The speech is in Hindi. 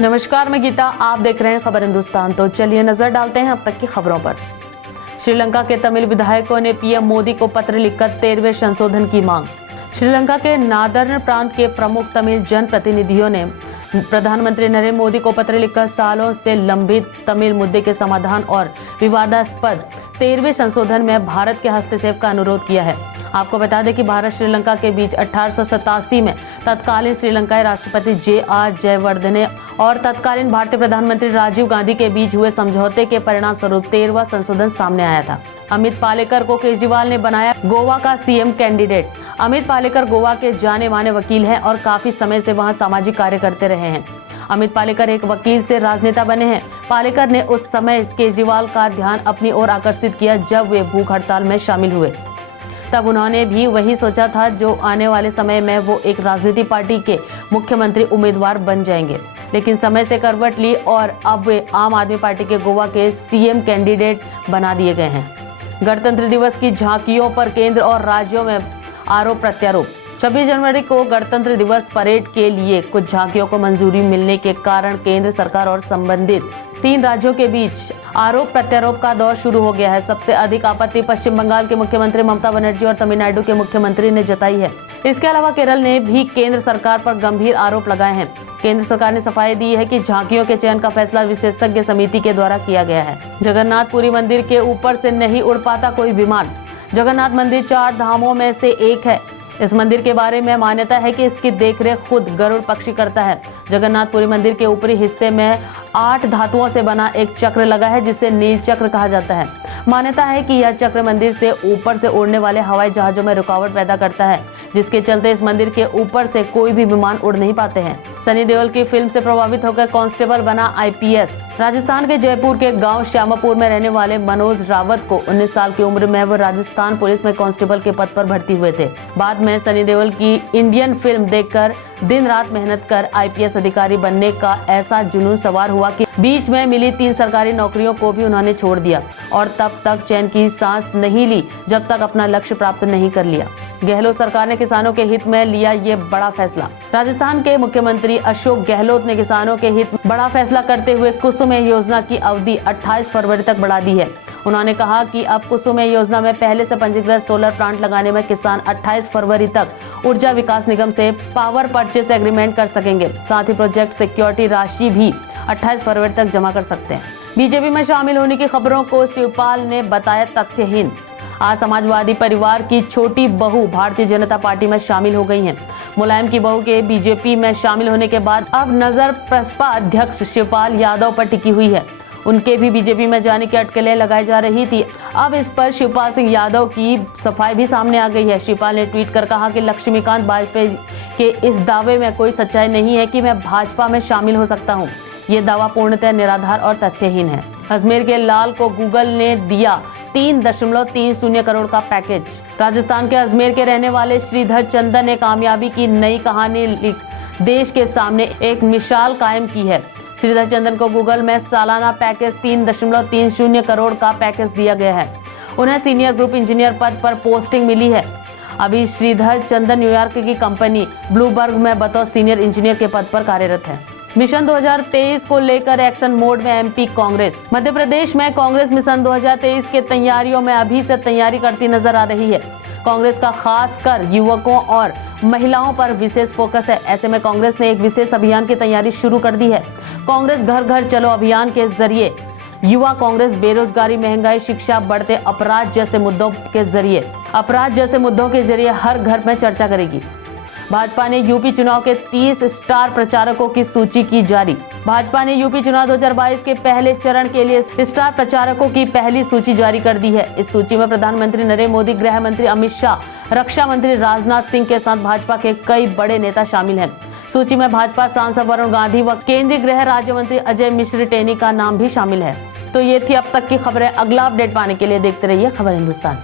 नमस्कार, मैं गीता, आप देख रहे हैं खबर हिंदुस्तान। तो चलिए नजर डालते हैं अब तक की खबरों पर। श्रीलंका के तमिल विधायकों ने पीएम मोदी को पत्र लिखकर 13वें संशोधन की मांग। श्रीलंका के नादर्न प्रांत के प्रमुख तमिल जनप्रतिनिधियों ने प्रधानमंत्री नरेंद्र मोदी को पत्र लिखकर सालों से लंबित तमिल मुद्दे के समाधान और विवादास्पद 13वें संशोधन में भारत के हस्तक्षेप का अनुरोध किया है। आपको बता दें कि भारत श्रीलंका के बीच 1887 में तत्कालीन श्रीलंकाई राष्ट्रपति जे.आर. जयवर्धने और तत्कालीन भारतीय प्रधानमंत्री राजीव गांधी के बीच हुए समझौते के परिणाम स्वरूप 13वां संशोधन सामने आया था। अमित पालेकर को केजरीवाल ने बनाया गोवा का सीएम कैंडिडेट। अमित पालेकर गोवा के जाने माने वकील हैं और काफी समय से वहां सामाजिक कार्य करते रहे हैं। अमित पालेकर एक वकील से राजनेता बने हैं। पालेकर ने उस समय केजरीवाल का ध्यान अपनी ओर आकर्षित किया जब वे भूख हड़ताल में शामिल हुए। तब उन्होंने भी वही सोचा था जो आने वाले समय में वो एक राजनीतिक पार्टी के मुख्यमंत्री उम्मीदवार बन जाएंगे, लेकिन समय से करवट ली और अब वे आम आदमी पार्टी के गोवा के सीएम कैंडिडेट बना दिए गए हैं। गणतंत्र दिवस की झांकियों पर केंद्र और राज्यों में आरोप प्रत्यारोप। 26 जनवरी को गणतंत्र दिवस परेड के लिए कुछ झांकियों को मंजूरी मिलने के कारण केंद्र सरकार और संबंधित 3 राज्यों के बीच आरोप प्रत्यारोप का दौर शुरू हो गया है। सबसे अधिक आपत्ति पश्चिम बंगाल के मुख्यमंत्री ममता बनर्जी और तमिलनाडु के मुख्यमंत्री ने जताई है। इसके अलावा केरल ने भी केंद्र सरकार पर गंभीर आरोप लगाए हैं। केंद्र सरकार ने सफाई दी है कि झांकियों के चयन का फैसला विशेषज्ञ समिति के द्वारा किया गया है। जगन्नाथपुरी मंदिर के ऊपर से नहीं उड़ पाता कोई विमान। जगन्नाथ मंदिर 4 धामों में से एक है। इस मंदिर के बारे में मान्यता है कि इसकी देखरेख खुद गरुड़ पक्षी करता है। जगन्नाथपुरी मंदिर के ऊपरी हिस्से में 8 धातुओं से बना एक चक्र लगा है जिसे नील चक्र कहा जाता है। मान्यता है कि यह चक्र मंदिर से ऊपर से उड़ने वाले हवाई जहाजों में रुकावट पैदा करता है, जिसके चलते इस मंदिर के ऊपर से कोई भी विमान उड़ नहीं पाते हैं। सनी देओल की फिल्म से प्रभावित होकर कांस्टेबल बना आईपीएस। राजस्थान के जयपुर के गांव श्यामापुर में रहने वाले मनोज रावत को 19 साल की उम्र में वो राजस्थान पुलिस में कांस्टेबल के पद पर भर्ती हुए थे। बाद में सनी देओल की इंडियन फिल्म देखकर दिन रात मेहनत कर आईपीएस अधिकारी बनने का ऐसा जुनून सवार हुआ कि बीच में मिली 3 सरकारी नौकरियों को भी उन्होंने छोड़ दिया और तब तक चैन की सांस नहीं ली जब तक अपना लक्ष्य प्राप्त नहीं कर लिया। गहलोत सरकार ने किसानों के हित में लिया ये बड़ा फैसला। राजस्थान के मुख्यमंत्री अशोक गहलोत ने किसानों के हित में बड़ा फैसला करते हुए कुसुम योजना की अवधि 28 फरवरी तक बढ़ा दी है। उन्होंने कहा कि अब कुसुम योजना में पहले से पंजीकृत सोलर प्लांट लगाने में किसान 28 फरवरी तक ऊर्जा विकास निगम से पावर परचेस एग्रीमेंट कर सकेंगे। साथ ही प्रोजेक्ट सिक्योरिटी राशि भी 28 फरवरी तक जमा कर सकते हैं। बीजेपी में शामिल होने की खबरों को शिवपाल ने बताया तथ्यहीन। आज समाजवादी परिवार की छोटी बहू भारतीय जनता पार्टी में शामिल हो गई हैं। मुलायम की बहू के बीजेपी में शामिल होने के बाद अब नजर प्रसपा अध्यक्ष शिवपाल यादव पर टिकी हुई है। उनके भी बीजेपी में जाने की अटकलें लगाई जा रही थी। अब इस पर शिवपाल सिंह यादव की सफाई भी सामने आ गई है। शिवपाल ने ट्वीट कर कहा कि लक्ष्मीकांत वाजपेयी के इस दावे में कोई सच्चाई नहीं है कि मैं भाजपा में शामिल हो सकता हूं। ये दावा पूर्णतः निराधार और तथ्यहीन है। अजमेर के लाल को गूगल ने दिया 3.30 करोड़ का पैकेज। राजस्थान के अजमेर के रहने वाले श्रीधर चंदन ने कामयाबी की नई कहानी लिख देश के सामने एक मिसाल कायम की है। श्रीधर चंदन को गूगल में सालाना पैकेज 3.30 करोड़ का पैकेज दिया गया है। उन्हें सीनियर ग्रुप इंजीनियर पद पर पोस्टिंग मिली है। अभी श्रीधर चंदन न्यूयॉर्क की कंपनी ब्लूबर्ग में बतौर सीनियर इंजीनियर के पद पर कार्यरत है। मिशन 2023 को लेकर एक्शन मोड में एमपी कांग्रेस। मध्य प्रदेश में कांग्रेस मिशन 2023 के तैयारियों में अभी से तैयारी करती नजर आ रही है। कांग्रेस का खासकर युवकों और महिलाओं पर विशेष फोकस है। ऐसे में कांग्रेस ने एक विशेष अभियान की तैयारी शुरू कर दी है। कांग्रेस घर घर चलो अभियान के जरिए युवा कांग्रेस बेरोजगारी, महंगाई, शिक्षा, बढ़ते अपराध जैसे मुद्दों के जरिए हर घर में चर्चा करेगी। भाजपा ने यूपी चुनाव के 30 स्टार प्रचारकों की सूची की जारी। भाजपा ने यूपी चुनाव 2022 के पहले चरण के लिए स्टार प्रचारकों की पहली सूची जारी कर दी है। इस सूची में प्रधानमंत्री नरेंद्र मोदी, गृह मंत्री अमित शाह, रक्षा मंत्री राजनाथ सिंह के साथ भाजपा के कई बड़े नेता शामिल हैं। सूची में भाजपा सांसद वरुण गांधी व केंद्रीय गृह राज्य मंत्री अजय मिश्र टेनी का नाम भी शामिल है। तो ये थी अब तक की खबरें। अगला अपडेट पाने के लिए देखते रहिए खबर हिंदुस्तान।